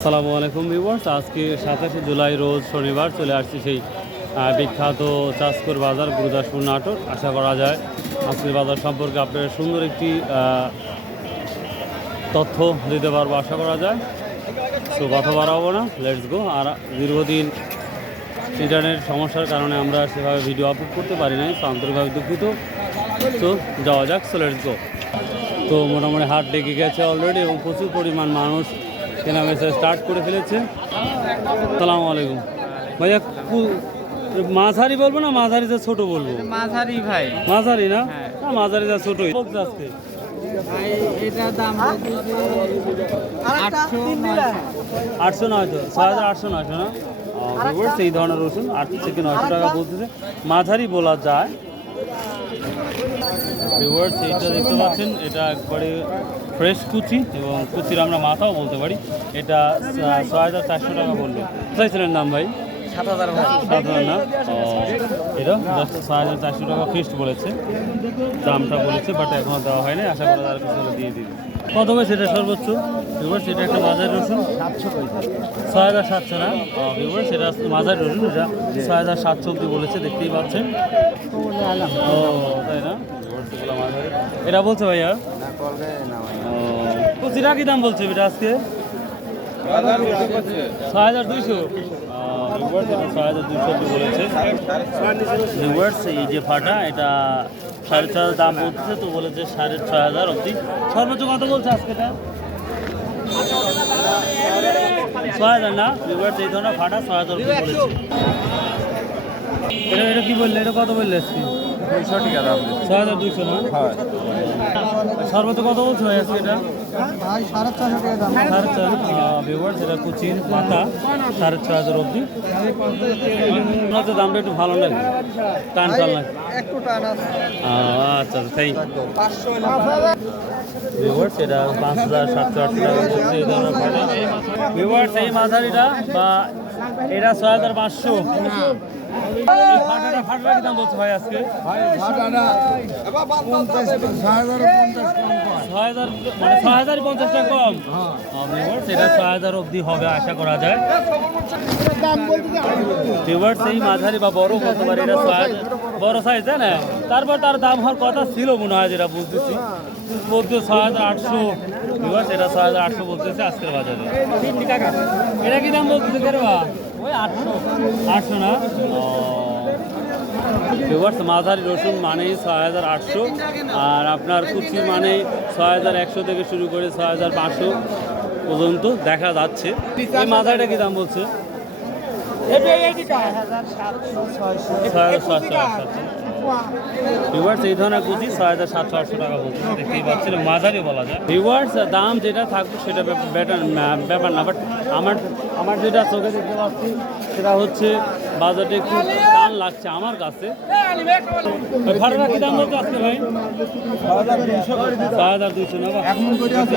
আসসালামু আলাইকুম ভিউয়ার্স। আজকে সাতাশে জুলাই রোজ শনিবার চলে আসছি সেই বিখ্যাত চাষকর বাজার গুরুদাসপুর নাটক। আশা করা যায় আজকের বাজার সম্পর্কে আপনার সুন্দর একটি তথ্য দিতে পারব, আশা করা যায়। তো কথা বাড়াবো না লেটস গো আর দীর্ঘদিন ইন্টারনেট সমস্যার কারণে আমরা সেভাবে ভিডিও আপলোড করতে পারি নাই তো আন্তরিকভাবে দুঃখিত। তো যাওয়া যাক সো লেটস গো তো মোটামুটি হাট ডেকে গেছে অলরেডি এবং প্রচুর পরিমাণ মানুষ কেনা বেচা স্টার্ট করে ফেলেছে। সালামু আলাইকুম। ভাইয়া কু- মাঝারি বলব না মাঝারি যা ছোট বলব? মাঝারি ভাই। মাঝারি না? হ্যাঁ। না মাঝারিতে ছোটই। বলতে আজকে আটশো আটশো নয়শো ছয় হাজার আটশো নয়শো না? এই ধরনের রসুন আট থেকে নয়শো টাকা বলতেছে। মাঝারি বলা যায়। ভিউয়ার্স এইটা দেখতে পাচ্ছেন এটা একবারে ফ্রেশ কুচি এবং কুচির আমরা মাথাও বলতে পারি। এটা ছয় হাজার চারশো টাকা বলল। চাইছিলেন নাম ভাই? সাত হাজার ভাই সাধারণ না? এটা জাস্ট ছয় হাজার চারশো টাকা ফিক্সড বলেছে। দামটা বলেছে বাট এখনও দেওয়া হয়নি। আশা করি তার কিছু দিয়ে দিবে। কত গেছে এটা সর্বোচ্চ। ভিউয়ার্স এটা একটা বাজার রসুন। ছয় হাজার সাতশো না? ভিউয়ার্স এটা মাজার রসুন। এটা ছয় হাজার সাতশো অব্দি বলেছে দেখতেই পাচ্ছেন। ও তাই না। এটা বলছে ভাইয়া? না না কুচিরা কি দাম বলছে এটা আজকে? ছয় হাজার দুইশো? ছয় হাজার দুইশো বলেছে। ভিউয়ার্স এই যে ফাটা এটা সাড়ে ছয় হাজার দাম তো বলেছে সাড়ে ছয় হাজার অব্দি সর্বোচ্চ কত বলছে আজকে এটা? ছয় হাজার না? ভিউয়ার্স এই ধরনের ফাটা ছয় হাজার বলেছে। এটা এটা কি বললে? এটা কত বললে আজকে? ছয় হাজার দুইশো না? হয়। সর্বোচ্চ কত বলছে ভাই আজকে এটা? ভাই সাড়ে ছশো টাকা দাম। সাড়ে ছয় ভিউয়ার্স এটা কুচির মাথা সাড়ে ছয় হাজার অব্দি আপনার দামটা একটু ভালো লাগে টান টান লাগে। আছে। আচ্ছা থ্যাংক ইউ পাঁচশো ভিউয়ার্স এটা পাঁচ হাজার সাতশো আটশো টাকা বলছে এই ধরনের ভিউয়ার্স এই মাঝারিটা বা এটা ছয় হাজার পাঁচশো। মানে মাঝারি বা বড় কত এটা ছয় হাজার বড় সাইজ তাই না? তারপর তার দাম হওয়ার কথা ছিল মনে হয় যেটা বুঝতেছি। বলতে ছয় হাজার আটশো ভিউয়ার্স এটা ছয় হাজার আটশো বলতেছে আজকের বাজারে। এটা কি দাম বলতেছে ওই আটশো। আটশো না? ভিউয়ার্স মাঝারি রসুন মানেই ছয় হাজার আটশো। আর আপনার কুচি মানে ছয় হাজার একশো থেকে শুরু করে ছয় হাজার পাঁচশো পর্যন্ত দেখা যাচ্ছে। এই মাথাটা কি দাম বলছে? ছয় হাজার সাতশো আটশো। ভিউয়ার্স এই ধরনের কুচি ছয় হাজার সাতশো আটশো টাকা বলছে। দেখতেই পাচ্ছেন মাঝারি বলা যায়। ভিউয়ার্স দাম যেটা থাকবে সেটা ব্যাটার ব্যাপার না বাট আমার আমার যেটা চোখে দেখতে পাচ্ছি সেটা হচ্ছে বাজারটা একটু টান লাগছে আমার কাছে। ভাড়াটা কি দাম বলছে আজকে ভাই? ছয় হাজার দুইশো না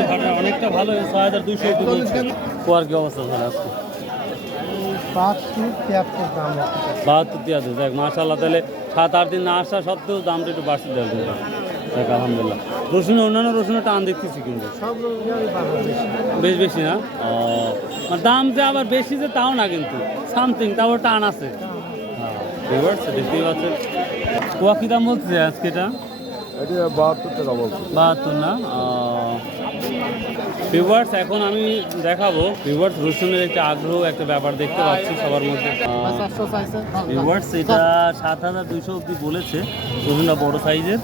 ভাড়া অনেকটা ভালো ছয় হাজার দুইশো একটু বলছে। কোয়ার কি অবস্থা তাহলে আজকে? বাহাত্তর তিয়াত্তর দেখ মাশাল্লাহ তাহলে সাত আট দিন না আসা সত্ত্বেও দামটা একটু বাড়ছে দেখ কিন্তু দেখ আলহামদুলিল্লাহ। রসুন অন্যান্য রসুনের টান দেখতেছি কিন্তু। বেশি। বেশ না? দাম যে আবার বেশি যে তাও না কিন্তু। সামথিং তাও টান আছে। হ্যাঁ দেখতেই পাচ্ছেন। কোয়া কী দাম বলছে আজকে এটা? এটা বাহাত্তর টাকা বলছে। বাহাত্তর না? ভিউয়ার্স এখন আমি দেখাবো। ভিউয়ার্স রসুনের একটা আগ্রহ একটা ব্যাপার দেখতে পাচ্ছি সবার মধ্যে। ভিউয়ার্স এটা সাত হাজার দুইশো অব্দি বলেছে। রসুনটা বড় সাইজের।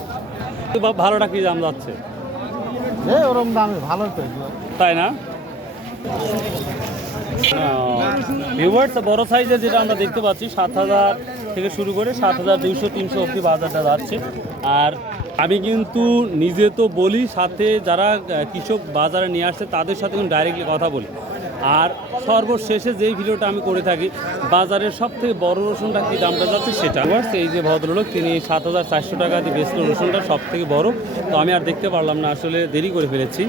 ভালোটা কি দাম যাচ্ছে? ওরকম দামে ভালো তাই না? ভিউয়ার্স বড় সাইজের যেটা আমরা দেখতে পাচ্ছি সাত হাজার থেকে শুরু করে সাত হাজার দুইশো তিনশো অব্দি বাজারটা যাচ্ছে। আর আমি কিন্তু নিজে তো বলি, সাথে যারা কৃষক বাজারে নিয়ে আসছে, তাদের সাথে কিন্তু ডাইরেক্টলি কথা বলি। আর সর্বশেষে যেই ভিডিওটা আমি করে থাকি, বাজারের সব থেকে বড় রসুনটা কী দামটা যাচ্ছে সেটা। এই যে ভদ্রলোক, তিনি সাত হাজার চারশো টাকা দিয়ে বেচলো রসুনটা সব থেকে বড়। তো আমি আর দেখতে পারলাম না, আসলে দেরি করে ফেলেছি।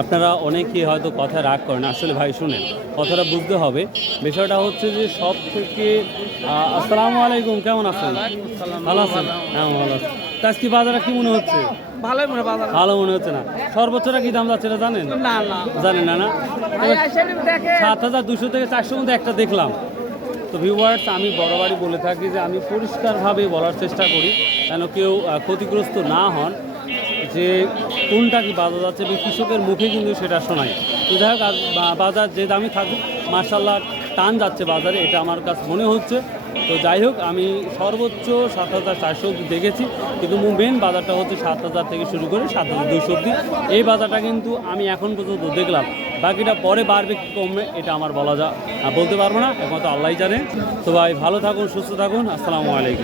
আপনারা অনেকেই হয়তো কথা রাগ করেন আসলে ভাই শুনেন কথাটা বুঝতে হবে। বিষয়টা হচ্ছে যে সব থেকে আসসালামু আলাইকুম কেমন আছেন? ভালো আছেন? হ্যাঁ ভালো আছেন আজকে বাজারে কি মনে হচ্ছে? ভালো মনে হচ্ছে না। সর্বোচ্চটা কি দাম যাচ্ছে না জানেন জানেন না না? সাত হাজার দুশো থেকে চারশোর মধ্যে একটা দেখলাম। তো ভিউয়ার্স আমি বড় বাড়ি বলে থাকি যে আমি পরিষ্কারভাবে বলার চেষ্টা করি যেন কেউ ক্ষতিগ্রস্ত না হন। যে কোনটা কি বাজার যাচ্ছে এবং কৃষকের মুখে কিন্তু সেটা শোনায়। তো যাই হোক বাজার যে দামই থাকুক মার্শাল্লাহ টান যাচ্ছে বাজারে, এটা আমার কাছে মনে হচ্ছে। তো যাই হোক, আমি সর্বোচ্চ সাত হাজার চারশো অব্দি দেখেছি, কিন্তু মেন বাজারটা হচ্ছে সাত হাজার থেকে শুরু করে সাত হাজার দুইশো অব্দি এই বাজারটা কিন্তু আমি এখন পর্যন্ত দেখলাম। বাকিটা পরে বাড়বে কি কমবে, এটা আমার বলা যা বলতে পারব না, একমাত্র আল্লাহ জানে। তো ভাই, ভালো থাকুন, সুস্থ থাকুন, আসসালামু আলাইকুম।